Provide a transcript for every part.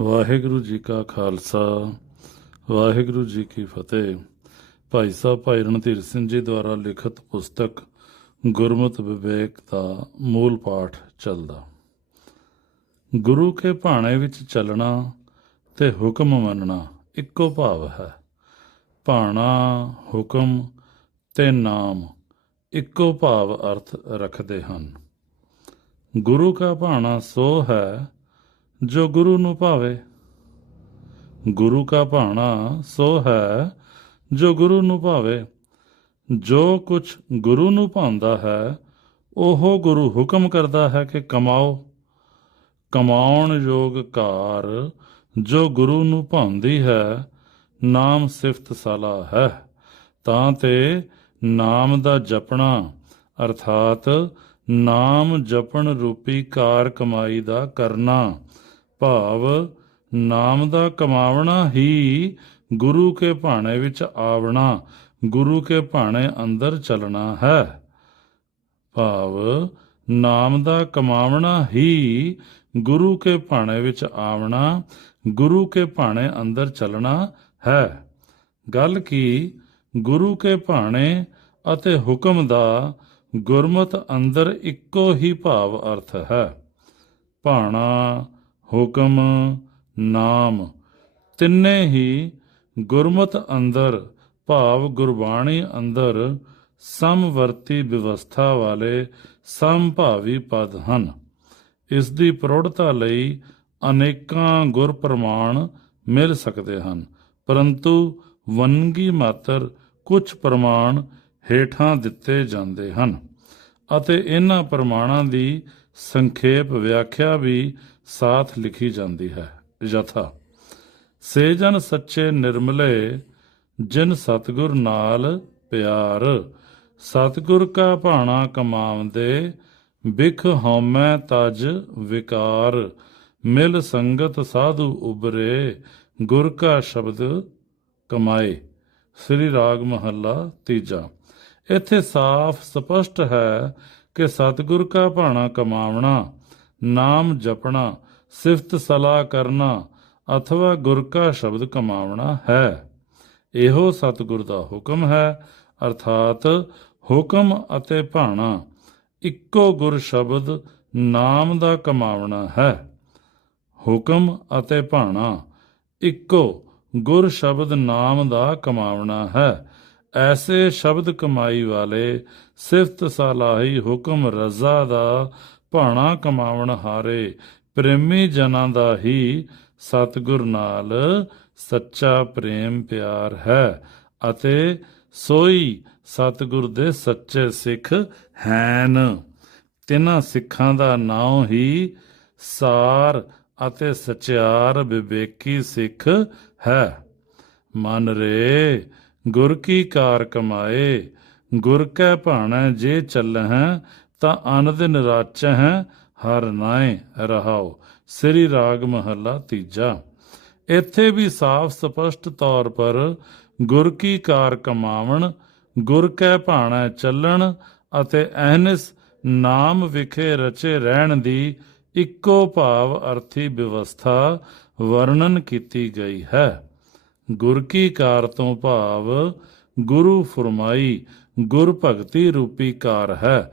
ਵਾਹਿਗੁਰੂ ਜੀ ਕਾ ਖਾਲਸਾ, ਵਾਹਿਗੁਰੂ ਜੀ ਕੀ ਫਤਿਹ। ਭਾਈ ਸਾਹਿਬ, ਭਾਈ ਰਣਧੀਰ ਸਿੰਘ ਜੀ ਦੁਆਰਾ ਲਿਖਤ ਪੁਸਤਕ ਗੁਰਮਤਿ ਵਿਵੇਕ ਦਾ ਮੂਲ ਪਾਠ ਚੱਲਦਾ। ਗੁਰੂ ਕੇ ਭਾਣੇ ਵਿੱਚ ਚੱਲਣਾ ਤੇ ਹੁਕਮ ਮੰਨਣਾ ਇੱਕੋ ਭਾਵ ਹੈ। ਭਾਣਾ, ਹੁਕਮ ਤੇ ਨਾਮ ਇੱਕੋ ਭਾਵ ਅਰਥ ਰੱਖਦੇ ਹਨ। ਗੁਰੂ ਕਾ ਭਾਣਾ ਸੋ ਹੈ ਜੋ ਗੁਰੂ ਨੂੰ ਭਾਵੇ। ਗੁਰੂ ਕਾ ਭਾਣਾ ਸੋ ਹੈ ਜੋ ਗੁਰੂ ਨੂੰ ਭਾਵੇ। ਜੋ ਕੁਝ ਗੁਰੂ ਨੂੰ ਭਾਉਂਦਾ ਹੈ, ਉਹ ਗੁਰੂ ਹੁਕਮ ਕਰਦਾ ਹੈ ਕਿ ਕਮਾਓ। ਕਮਾਉਣ ਯੋਗ ਕਾਰ ਜੋ ਗੁਰੂ ਨੂੰ ਭਾਉਂਦੀ ਹੈ, ਨਾਮ ਸਿਫਤ ਸਾਲਾ ਹੈ। ਤਾਂ ਤੇ ਨਾਮ ਦਾ ਜਪਣਾ, ਅਰਥਾਤ ਨਾਮ ਜਪਣ ਰੂਪੀ ਕਾਰ ਕਮਾਈ ਦਾ ਕਰਨਾ। ਭਾਵ ਨਾਮ ਦਾ ਕਮਾਵਣਾ ਹੀ ਗੁਰੂ ਕੇ ਭਾਣੇ ਵਿੱਚ ਆਵਣਾ, ਗੁਰੂ ਕੇ ਭਾਣੇ ਅੰਦਰ ਚੱਲਣਾ ਹੈ। ਭਾਵ ਨਾਮ ਦਾ ਕਮਾਵਣਾ ਹੀ ਗੁਰੂ ਕੇ ਭਾਣੇ ਵਿੱਚ ਆਵਣਾ, ਗੁਰੂ ਕੇ ਭਾਣੇ ਅੰਦਰ ਚੱਲਣਾ ਹੈ। ਗੱਲ ਕੀ? ਗੁਰੂ ਕੇ ਭਾਣੇ ਅਤੇ ਹੁਕਮ ਦਾ ਗੁਰਮਤ ਅੰਦਰ ਇੱਕੋ ਹੀ ਭਾਵ ਅਰਥ ਹੈ। ਭਾਣਾ ਹੁਕਮ ਨਾਮ। ਤਿੰਨੇ ਹੀ ਗੁਰਮਤ ਅੰਦਰ, ਭਾਵ ਗੁਰਬਾਣੀ ਅੰਦਰ ਸਮਵਰਤੀ ਵਿਵਸਥਾ ਵਾਲੇ ਸੰਭਾਵੀ ਪਦ ਹਨ। ਇਸ ਦੀ ਪ੍ਰੋੜਤਾ ਲਈ ਅਨੇਕਾਂ ਗੁਰ ਪ੍ਰਮਾਣ ਮਿਲ ਸਕਦੇ ਹਨ, ਪਰੰਤੂ ਵੰਗੀ ਮਾਤਰ ਕੁਝ ਪ੍ਰਮਾਣ ਹੇਠਾਂ ਦਿੱਤੇ ਜਾਂਦੇ ਹਨ ਅਤੇ ਇਹਨਾਂ ਪ੍ਰਮਾਣਾਂ ਦੀ ਸੰਖੇਪ ਵਿਆਖਿਆ ਵੀ ਸਾਥ ਲਿਖੀ ਜਾਂਦੀ ਹੈ, ਯਥਾ। ਸੇਜਨ ਸੱਚੇ ਨਿਰਮਲੇ, ਜਿਨ ਸਤਗੁਰ ਨਾਲ ਪਿਆਰ। ਸਤਗੁਰ ਕਾ ਭਾਣਾ ਕਮਾਵੰਦੇ ਬਿਖ ਹਉਮੈ ਤਜ ਵਿਕਾਰ। ਮਿਲ ਸੰਗਤ ਸਾਧੂ ਉਬਰੇ ਗੁਰ ਕਾ ਸ਼ਬਦ ਕਮਾਏ। ਸ੍ਰੀ ਰਾਗ ਮਹੱਲਾ ਤੀਜਾ। ਇੱਥੇ ਸਾਫ਼ ਸਪਸ਼ਟ ਹੈ ਕਿ ਸਤਿਗੁਰ ਕਾ ਭਾਣਾ ਕਮਾਵਣਾ ਨਾਮ ਜਪਣਾ, ਸਿਫਤ ਸਲਾਹ ਕਰਨਾ, ਅਥਵਾ ਗੁਰ ਕਾ ਸ਼ਬਦ ਕਮਾਉਣਾ ਹੈ। ਇਹੋ ਸਤਿਗੁਰ ਦਾ ਹੁਕਮ ਹੈ, ਅਰਥਾਤ ਹੁਕਮ ਅਤੇ ਭਾਣਾ, ਇੱਕੋ ਗੁਰ ਸ਼ਬਦ ਨਾਮ ਦਾ ਕਮਾਵਣਾ ਹੈ। ਹੁਕਮ ਅਤੇ ਭਾਣਾ, ਇੱਕੋ ਗੁਰ ਸ਼ਬਦ ਨਾਮ ਦਾ ਕਮਾਵਣਾ ਹੈ। ਐਸੇ ਸ਼ਬਦ ਕਮਾਈ ਵਾਲੇ ਸਿਫਤ ਸਲਾਹੀ ਹੁਕਮ ਰਜ਼ਾ ਦਾ ਭਾਣਾ ਕਮਾਵਣ ਹਾਰੇ, ਪ੍ਰੇਮੀ ਜਨਾਂ ਦਾ ਹੀ ਸਤਿਗੁਰ ਨਾਲ ਸੱਚਾ ਪ੍ਰੇਮ ਪਿਆਰ ਹੈ ਅਤੇ ਸੋਈ ਸਤਿਗੁਰ ਦੇ ਸੱਚੇ ਸਿੱਖ ਹੈਨ। ਤਿਨਾਂ ਸਿੱਖਾਂ ਦਾ ਨਾਮ ਹੀ ਸਾਰ ਅਤੇ ਸਚਿਆਰ ਵਿਵੇਕੀ ਸਿੱਖ ਹੈ। ਮਨ ਰੇ, ਗੁਰ ਕੀ ਕਾਰ ਕਮਾਏ, ਗੁਰ ਕੈ ਭਾਣੈ ਜੇ ਚੱਲਹਿ ਤਾਂ ਅਨੰਦ ਨਿਰਾਚਹਿ ਹਰ ਨਾਏ ਰਹਾਓ ਸ੍ਰੀ ਰਾਗ ਮਹੱਲਾ ਤੀਜਾ। ਇੱਥੇ ਵੀ ਸਾਫ਼ ਸਪਸ਼ਟ ਤੌਰ ਪਰ ਗੁਰ ਕੀ ਕਾਰ ਕਮਾਵਣ, ਗੁਰ ਕੈ ਭਾਣੈ ਚੱਲਣ ਅਤੇ ਅਹਨਿਸ ਨਾਮ ਵਿਖੇ ਰਚੇ ਰਹਿਣ ਦੀ ਇੱਕੋ ਭਾਵ ਅਰਥੀ ਵਿਵਸਥਾ ਵਰਣਨ ਕੀਤੀ ਗਈ ਹੈ। ਗੁਰ ਕੀ ਕਾਰ ਤੋਂ ਭਾਵ ਗੁਰੂ ਫਰਮਾਈ, ਗੁਰ ਭਗਤੀ ਰੂਪੀ ਕਾਰ ਹੈ।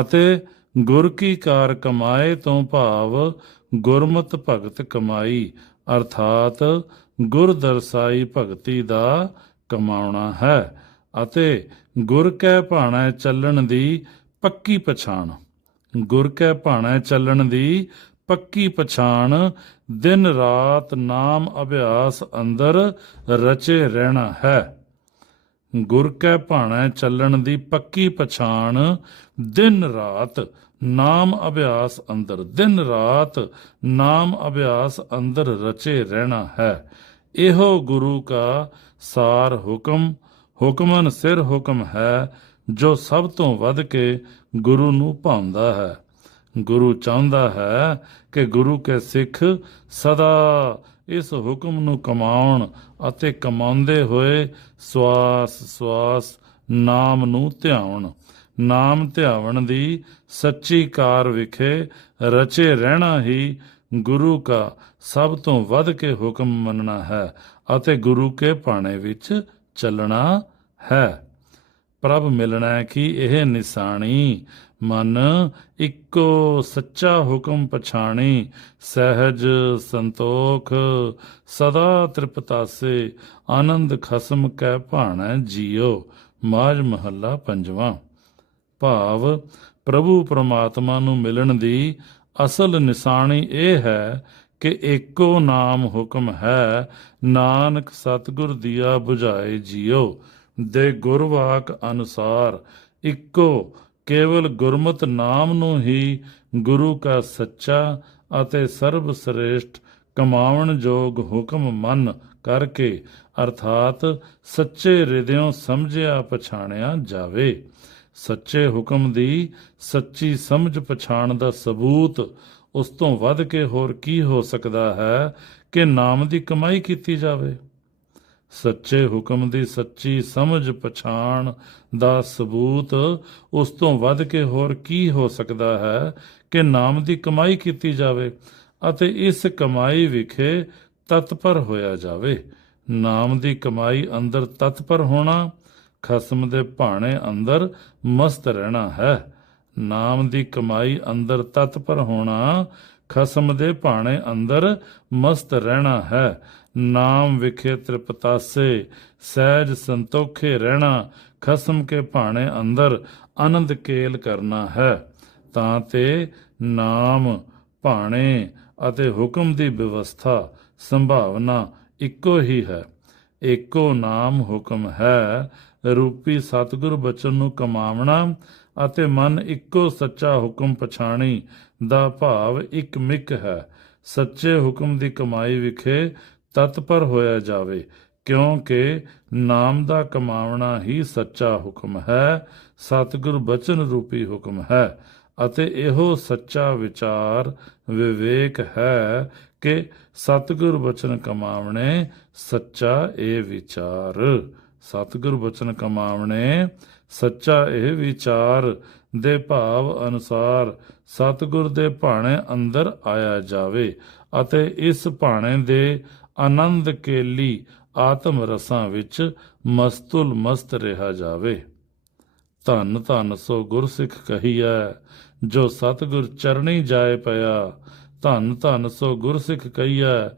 ਅਤੇ ਗੁਰ ਕੀ ਕਾਰ ਕਮਾਏ ਤੋਂ ਭਾਵ ਗੁਰਮਤ ਭਗਤ ਕਮਾਈ, ਅਰਥਾਤ ਗੁਰ ਦਰਸਾਈ ਭਗਤੀ ਦਾ ਕਮਾਉਣਾ ਹੈ ਅਤੇ ਗੁਰ ਕੈ ਭਾਣਾ ਚੱਲਣ ਦੀ ਪੱਕੀ ਪਛਾਣ। ਗੁਰ ਕੈ ਭਾਣਾ ਚੱਲਣ ਦੀ ਪੱਕੀ ਪਛਾਣ, ਦਿਨ ਰਾਤ ਨਾਮ ਅਭਿਆਸ ਅੰਦਰ ਰਚੇ ਰਹਿਣਾ ਹੈ। ਗੁਰ ਕੈ ਭਾਣਾ ਚੱਲਣ ਦੀ ਪੱਕੀ ਪਛਾਣ, ਦਿਨ ਰਾਤ ਨਾਮ ਅਭਿਆਸ ਅੰਦਰ, ਦਿਨ ਰਾਤ ਨਾਮ ਅਭਿਆਸ ਅੰਦਰ ਰਚੇ ਰਹਿਣਾ ਹੈ। ਇਹੋ ਗੁਰੂ ਕਾ ਸਾਰ ਹੁਕਮ, ਹੁਕਮਨ ਸਿਰ ਹੁਕਮ ਹੈ, ਜੋ ਸਭ ਤੋਂ ਵੱਧ ਕੇ ਗੁਰੂ ਨੂੰ ਭਾਉਂਦਾ ਹੈ। ਗੁਰੂ ਚਾਹੁੰਦਾ ਹੈ ਕਿ ਗੁਰੂ ਕੇ ਸਿੱਖ ਸਦਾ ਇਸ ਹੁਕਮ ਨੂੰ ਕਮਾਉਣ ਅਤੇ ਕਮਾਉਂਦੇ ਹੋਏ ਸਵਾਸ ਸਵਾਸ ਨਾਮ ਨੂੰ ਧਿਆਉਣ। ਨਾਮ ਧਿਆਵਣ ਦੀ ਸੱਚੀ ਕਾਰ ਵਿਖੇ ਰਚੇ ਰਹਿਣਾ ਹੀ ਗੁਰੂ ਕਾ ਸਭ ਤੋਂ ਵੱਧ ਕੇ ਹੁਕਮ ਮੰਨਣਾ ਹੈ ਅਤੇ ਗੁਰੂ ਕੇ ਭਾਣੇ ਵਿੱਚ ਚੱਲਣਾ ਹੈ। ਪ੍ਰਭ ਮਿਲਣਾ ਕਿ ਇਹ ਨਿਸ਼ਾਨੀ ਮਨ ਇੱਕੋ ਸੱਚਾ ਹੁਕਮ ਪਛਾਣੀ, ਸਹਿਜ ਸੰਤੋਖ, ਸਦਾ ਤ੍ਰਿਪਤਾਸੇ, ਆਨੰਦ ਖਸਮ ਕੈ ਭਾਣੈ ਜੀਓ ਮਾਜ ਮਹੱਲਾ ਪੰਜਵਾਂ। ਭਾਵ, ਪ੍ਰਭੂ ਪਰਮਾਤਮਾ ਨੂੰ ਮਿਲਣ ਦੀ ਅਸਲ ਨਿਸ਼ਾਨੀ ਇਹ ਹੈ ਕਿ ਏਕੋ ਨਾਮ ਹੁਕਮ ਹੈ, ਨਾਨਕ ਸਤਿਗੁਰ ਦੀਆ 부ਝਾਏ ਜੀਓ ਦੇ ਗੁਰਵਾਕ ਅਨੁਸਾਰ ਇੱਕੋ ਕੇਵਲ ਗੁਰਮਤਿ ਨਾਮ ਨੂੰ ਹੀ ਗੁਰੂ ਕਾ ਸੱਚਾ ਅਤੇ ਸਰਬ ਸ੍ਰੇਸ਼ਟ ਕਮਾਵਣ ਜੋਗ ਹੁਕਮ ਮੰਨ ਕਰਕੇ ਅਰਥਾਤ ਸੱਚੇ ਹਿਰਦਿਓਂ ਸਮਝਿਆ ਪਛਾਣਿਆ ਜਾਵੇ। ਸੱਚੇ ਹੁਕਮ ਦੀ ਸੱਚੀ ਸਮਝ ਪਛਾਣ ਦਾ ਸਬੂਤ ਉਸ ਤੋਂ ਵੱਧ ਕੇ ਹੋਰ ਕੀ ਹੋ ਸਕਦਾ ਹੈ ਕਿ ਨਾਮ ਦੀ ਕਮਾਈ ਕੀਤੀ ਜਾਵੇ? ਸੱਚੇ ਹੁਕਮ ਦੀ ਸੱਚੀ ਸਮਝ ਪਛਾਣ ਦਾ ਸਬੂਤ, ਉਸ ਤੋਂ ਵੱਧ ਕੇ ਹੋਰ ਕੀ ਹੋ ਸਕਦਾ ਹੈ ਕਿ ਨਾਮ ਦੀ ਕਮਾਈ ਕੀਤੀ ਜਾਵੇ ਅਤੇ ਇਸ ਕਮਾਈ ਵਿਖੇ ਤਤਪਰ ਹੋਇਆ ਜਾਵੇ? ਨਾਮ ਦੀ ਕਮਾਈ ਅੰਦਰ ਤਤਪਰ ਹੋਣਾ, ਖਸਮ ਦੇ ਭਾਣੇ ਅੰਦਰ ਮਸਤ ਰਹਿਣਾ ਹੈ। ਨਾਮ ਦੀ ਕਮਾਈ ਅੰਦਰ ਤਤਪਰ ਹੋਣਾ, ਖਸਮ ਦੇ ਭਾਣੇ ਅੰਦਰ ਮਸਤ ਰਹਿਣਾ ਹੈ। ਨਾਮ ਵਿਖੇ ਤ੍ਰਿਪਤਾਸੇ। ਸਹਿਜ ਸੰਤੋਖੇ ਰਹਿਣਾ, ਖਸਮ ਕੇ ਭਾਣੇ ਅੰਦਰ ਆਨੰਦ ਕੇਲ ਕਰਨਾ ਹੈ। ਤਾਂ ਤੇ ਨਾਮ ਭਾਣੇ ਅਤੇ ਹੁਕਮ ਦੀ ਵਿਵਸਥਾ, ਸੰਭਾਵਨਾ ਇੱਕੋ ਹੀ ਹੈ। ਇੱਕੋ ਨਾਮ ਹੁਕਮ ਹੈ, ਰੂਪੀ ਸਤਿਗੁਰ ਬਚਨ ਨੂੰ ਕਮਾਵਣਾ ਅਤੇ ਮਨ ਇੱਕੋ ਸੱਚਾ ਹੁਕਮ ਪਛਾਣੀ ਦਾ ਭਾਵ ਇੱਕ ਮਿਕ ਹੈ। ਸੱਚੇ ਹੁਕਮ ਦੀ ਕਮਾਈ ਵਿਖੇ ਤਤਪਰ ਹੋਇਆ ਜਾਵੇ, ਕਿਉਂਕਿ ਨਾਮ ਦਾ ਕਮਾਉਣਾ ਹੀ ਸੱਚਾ ਹੁਕਮ ਹੈ, ਸਤਿਗੁਰ ਬਚਨ ਰੂਪੀ ਹੁਕਮ ਹੈ, ਅਤੇ ਇਹੋ ਸੱਚਾ ਵਿਚਾਰ ਵਿਵੇਕ ਹੈ ਕਿ ਸਤਿਗੁਰ ਬਚਨ ਕਮਾਵਣੇ ਸੱਚਾ ਇਹ ਵਿਚਾਰ। ਸਤਿਗੁਰ ਬਚਨ ਕਮਾਵਣੇ ਸੱਚਾ ਇਹ ਵਿਚਾਰ ਦੇ ਭਾਵ ਅਨੁਸਾਰ ਸਤਿਗੁਰ ਦੇ ਭਾਣੇ ਅੰਦਰ ਆਇਆ ਜਾਵੇ, ਅਤੇ ਇਸ ਭਾਣੇ ਦੇ ਆਨੰਦ ਕੇਲੀ ਆਤਮ ਰਸਾਂ ਵਿੱਚ ਮਸਤੁਲ ਮਸਤ ਰਿਹਾ ਜਾਵੇ। ਧੰਨ ਧੰਨ ਸੋ ਗੁਰਸਿੱਖ ਕਹੀਐ, ਜੋ ਸਤਿਗੁਰ ਚਰਣੀ ਜਾਏ ਪਿਆ, ਧੰਨ ਧੰਨ ਸੋ ਗੁਰਸਿੱਖ ਕਹੀਐ,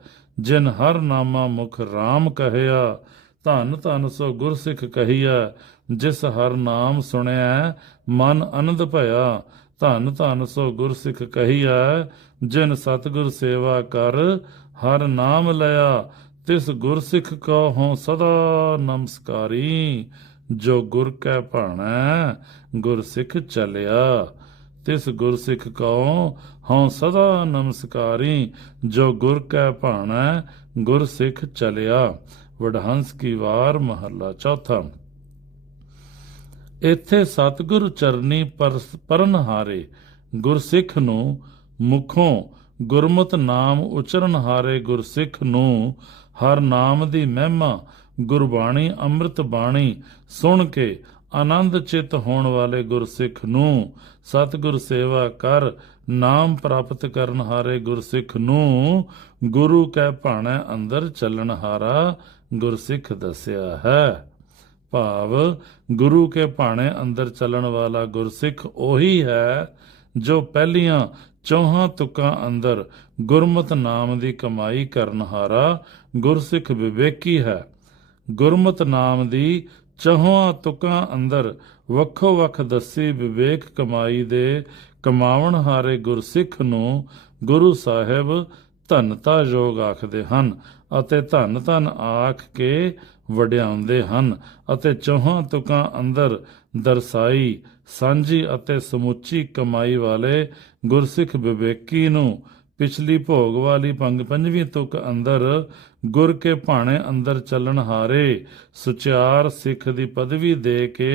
ਜਿਨ ਹਰ ਨਾਮਾ ਮੁਖ RAM ਕਹਿਆ, ਧੰਨ ਧੰਨ ਸੋ ਗੁਰਸਿੱਖ ਕਹੀਐ, ਜਿਸ ਹਰ ਨਾਮ ਸੁਣਿਆ ਮਨ ਆਨੰਦ ਭਇਆ ਧੰਨ ਧੰਨ ਸੋ ਗੁਰਸਿੱਖ ਕਹੀਐ, ਜਿਨ ਸਤਿਗੁਰ ਸੇਵਾ ਕਰ, ਹਰ ਨਾਮ ਲਿਆ, ਤਿਸ ਗੁਰਸਿੱਖ ਕੋ ਹੋਂ ਸਦਾ ਨਮਸਕਾਰੀ। ਜੋ ਗੁਰ ਕੈ ਭਾਣਾ ਭਾਣੈ ਗੁਰਸਿੱਖ ਚਲਿਆ, ਤਿਸ ਗੁਰਸਿੱਖ ਕਉ ਹਉ ਸਦਾ ਨਮਸਕਾਰੀ। ਜੋ ਗੁਰ ਕੈ ਭਾਣਾ ਭਾਣੈ ਗੁਰਸਿੱਖ ਚਲਿਆ। ਵਡਹੰਸ ਕੀ ਵਾਰ ਮਹੱਲਾ ਚੌਥਾ। ਇੱਥੇ ਸਤਿਗੁਰ ਚਰਨੀ ਪਰਸ- ਪਰਨ ਹਾਰੇ, ਗੁਰਸਿੱਖ ਨੂੰ ਮੁਖੋਂ ਗੁਰਮਤਿ ਨਾਮ ਉਚਰਨ ਹਾਰੇ, ਗੁਰਸਿੱਖ ਨੂੰ ਹਰ ਨਾਮ ਦੀ ਮਹਿਮਾ, ਗੁਰਬਾਣੀ ਅੰਮ੍ਰਿਤ ਬਾਣੀ ਸੁਣ ਕੇ ਆਨੰਦ ਚਿਤ ਹੋਣ ਵਾਲੇ ਗੁਰਸਿੱਖ ਨੂੰ ਸਤਿਗੁਰ ਸੇਵਾ ਕਰ, ਨਾਮ ਪ੍ਰਾਪਤ ਕਰਨ ਹਾਰੇ ਗੁਰਸਿੱਖ ਨੂੰ ਗੁਰੂ ਕੈ ਭਾਣੇ ਅੰਦਰ ਚੱਲਣ ਹਾਰਾ, ਗੁਰਸਿੱਖ ਦੱਸਿਆ ਹੈ। ਭਾਵ ਗੁਰੂ ਕੇ ਭਾਣੇ ਅੰਦਰ ਚੱਲਣ ਵਾਲਾ ਗੁਰਸਿੱਖ ਉਹੀ ਹੈ ਜੋ ਪਹਿਲੀਆਂ ਚੌਹਾਂ ਤੁਕਾਂ ਅੰਦਰ ਗੁਰਮਤਿ ਨਾਮ ਦੀ ਕਮਾਈ ਕਰਨ ਹਾਰਾ ਗੁਰਸਿੱਖ ਵਿਵੇਕੀ ਹੈ। ਗੁਰਮਤ ਨਾਮ ਦੀ ਚੌਹਾਂ ਤੁਕਾਂ ਅੰਦਰ ਵੱਖੋ ਵੱਖ ਦੱਸੀ ਵਿਵੇਕ ਕਮਾਈ ਦੇ ਕਮਾਉਣ ਹਾਰੇ ਗੁਰਸਿੱਖ ਨੂੰ ਗੁਰੂ ਸਾਹਿਬ ਧੰਨਤਾ ਯੋਗ ਆਖਦੇ ਹਨ ਅਤੇ ਧੰਨ ਧੰਨ ਆਖ ਕੇ ਵਡਿਆਉਂਦੇ ਹਨ ਅਤੇ ਚੌਹਾਂ ਤੁਕਾਂ ਅੰਦਰ ਦਰਸਾਈ ਸਾਂਝੀ ਅਤੇ ਸਮੁੱਚੀ ਕਮਾਈ ਵਾਲੇ ਗੁਰਸਿੱਖ ਵਿਵੇਕੀ ਨੂੰ ਪਿਛਲੀ ਭੋਗ ਵਾਲੀ ਪੰਗ ਪੰਜਵੀਂ ਤੁਕ ਅੰਦਰ ਗੁਰ ਕੇ ਭਾਣੇ ਅੰਦਰ ਚੱਲਣ ਹਾਰੇ ਸੁਚਿਆਰ ਸਿੱਖ ਦੀ ਪਦਵੀ ਦੇ ਕੇ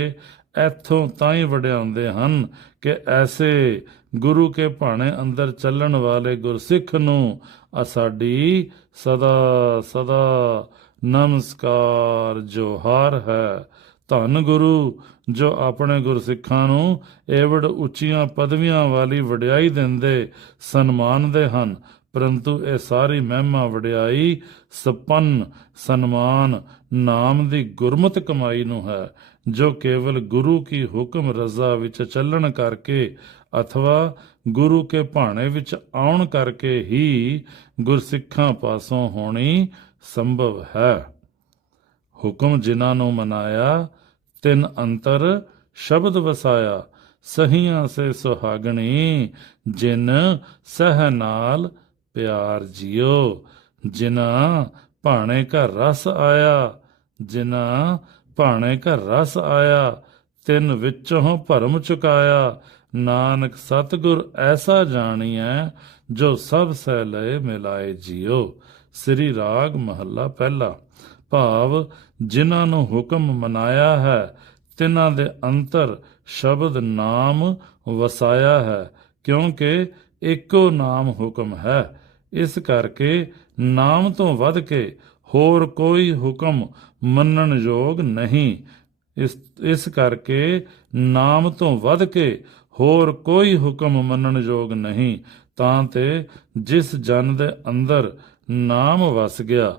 ਇੱਥੋਂ ਤਾਂ ਹੀ ਵਡਿਆਉਂਦੇ ਹਨ ਕਿ ਐਸੇ ਗੁਰੂ ਕੇ ਭਾਣੇ ਅੰਦਰ ਚੱਲਣ ਵਾਲੇ ਗੁਰਸਿੱਖ ਨੂੰ ਆ ਸਾਡੀ ਸਦਾ ਸਦਾ ਨਮਸਕਾਰ ਜੋਹਾਰ ਹੈ, ਧੰਨ ਗੁਰੂ, ਜੋ ਆਪਣੇ ਗੁਰਸਿੱਖਾਂ ਨੂੰ ਏਵੜ ਉੱਚੀਆਂ ਪਦਵੀਆਂ ਵਾਲੀ ਵਡਿਆਈ ਦਿੰਦੇ ਸਨਮਾਨਦੇ ਹਨ। ਪਰੰਤੂ ਇਹ ਸਾਰੀ ਮਹਿਮਾ ਵਡਿਆਈ ਸਪੰਨ, ਸਨਮਾਨ, ਨਾਮ ਦੀ ਗੁਰਮਤ ਕਮਾਈ ਨੂੰ ਹੈ, ਜੋ ਕੇਵਲ ਗੁਰੂ ਕੀ ਹੁਕਮ ਰਜ਼ਾ ਵਿੱਚ ਚੱਲਣ ਕਰਕੇ ਅਥਵਾ ਗੁਰੂ ਕੇ ਭਾਣੇ ਵਿੱਚ ਆਉਣ ਕਰਕੇ ਹੀ ਗੁਰਸਿੱਖਾਂ ਪਾਸੋਂ ਹੋਣੀ ਸੰਭਵ ਹੈ। ਹੁਕਮ ਜਿਨ੍ਹਾਂ ਨੂੰ ਮਨਾਇਆ, ਤਿੰਨ ਅੰਤਰ ਸ਼ਬਦ ਵਸਾਇਆ, ਸਹੀਆਂ ਸੇ ਸੁਹਾਗਣੀ, ਜਿਨ ਸਹ ਨਾਲ ਪਿਆਰ ਜਿਓ, ਜਿਨ੍ਹਾਂ ਭਾਣੇ ਘਰ ਰਸ ਆਇਆ, ਜਿਨ੍ਹਾਂ ਭਾਣੇ ਘਰ ਰਸ ਆਇਆ, ਤਿੰਨ ਵਿੱਚੋਂ ਭਰਮ ਚੁਕਾਇਆ, ਨਾਨਕ ਸਤਿਗੁਰ ਐਸਾ ਜਾਣੀਐ, ਜੋ ਸਭ ਸਹਿ ਲਏ ਮਿਲਾਏ ਜਿਓ। ਸ੍ਰੀ ਰਾਗ ਮਹੱਲਾ ਪਹਿਲਾ। ਭਾਵ, ਜਿਨ੍ਹਾਂ ਨੂੰ ਹੁਕਮ ਮਨਾਇਆ ਹੈ ਤਿਨਾਂ ਦੇ ਅੰਤਰ ਸ਼ਬਦ ਨਾਮ ਵਸਾਇਆ ਹੈ, ਕਿਉਂਕਿ ਇੱਕੋ ਨਾਮ ਹੁਕਮ ਹੈ। ਇਸ ਕਰਕੇ ਨਾਮ ਤੋਂ ਵੱਧ ਕੇ ਹੋਰ ਕੋਈ ਹੁਕਮ ਮੰਨਣ ਯੋਗ ਨਹੀਂ। ਇਸ ਇਸ ਕਰਕੇ ਨਾਮ ਤੋਂ ਵੱਧ ਕੇ ਹੋਰ ਕੋਈ ਹੁਕਮ ਮੰਨਣ ਯੋਗ ਨਹੀਂ। ਤਾਂ ਤੇ ਜਿਸ ਜਨ ਦੇ ਅੰਦਰ ਨਾਮ ਵਸ ਗਿਆ।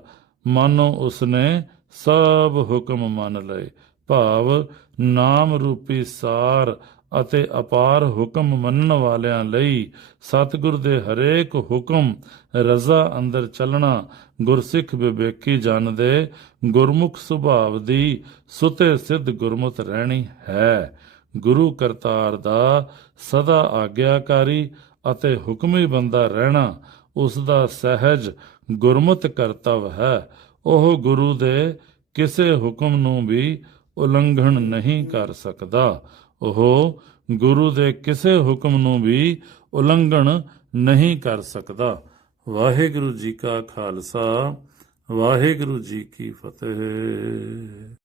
ਮਾਨੋ ਉਸਨੇ ਸਭ ਹੁਕਮ ਮੰਨ ਲਏ। ਭਾਵ ਨਾਮ ਰੂਪੀ ਸਾਰ ਅਤੇ ਅਪਾਰ ਹੁਕਮ ਮੰਨਣ ਵਾਲਿਆਂ ਲਈ ਸਤਿਗੁਰ ਦੇ ਹਰੇਕ ਹੁਕਮ ਰਜ਼ਾ ਅੰਦਰ ਚੱਲਣਾ, ਗੁਰਸਿੱਖ ਵਿਵੇਕੀ ਜਨ ਦੇ ਗੁਰਮੁਖ ਸੁਭਾਵ ਦੀ ਸੁਤੇ ਸਿੱਧ ਗੁਰਮਤ ਰਹਿਣੀ ਹੈ। ਗੁਰੂ ਕਰਤਾਰ ਦਾ ਸਦਾ ਆਗਿਆਕਾਰੀ ਅਤੇ ਹੁਕਮੀ ਬੰਦਾ ਰਹਿਣਾ ਉਸ ਦਾ ਸਹਿਜ ਗੁਰਮਤ ਕਰਤਵ ਹੈ। ਉਹ ਗੁਰੂ ਦੇ ਕਿਸੇ ਹੁਕਮ ਨੂੰ ਵੀ ਉਲੰਘਣ ਨਹੀਂ ਕਰ ਸਕਦਾ। ਉਹ ਗੁਰੂ ਦੇ ਕਿਸੇ ਹੁਕਮ ਨੂੰ ਵੀ ਉਲੰਘਣ ਨਹੀਂ ਕਰ ਸਕਦਾ। ਵਾਹਿਗੁਰੂ ਜੀ ਕਾ ਖਾਲਸਾ, ਵਾਹਿਗੁਰੂ ਜੀ ਕੀ ਫਤਿਹ।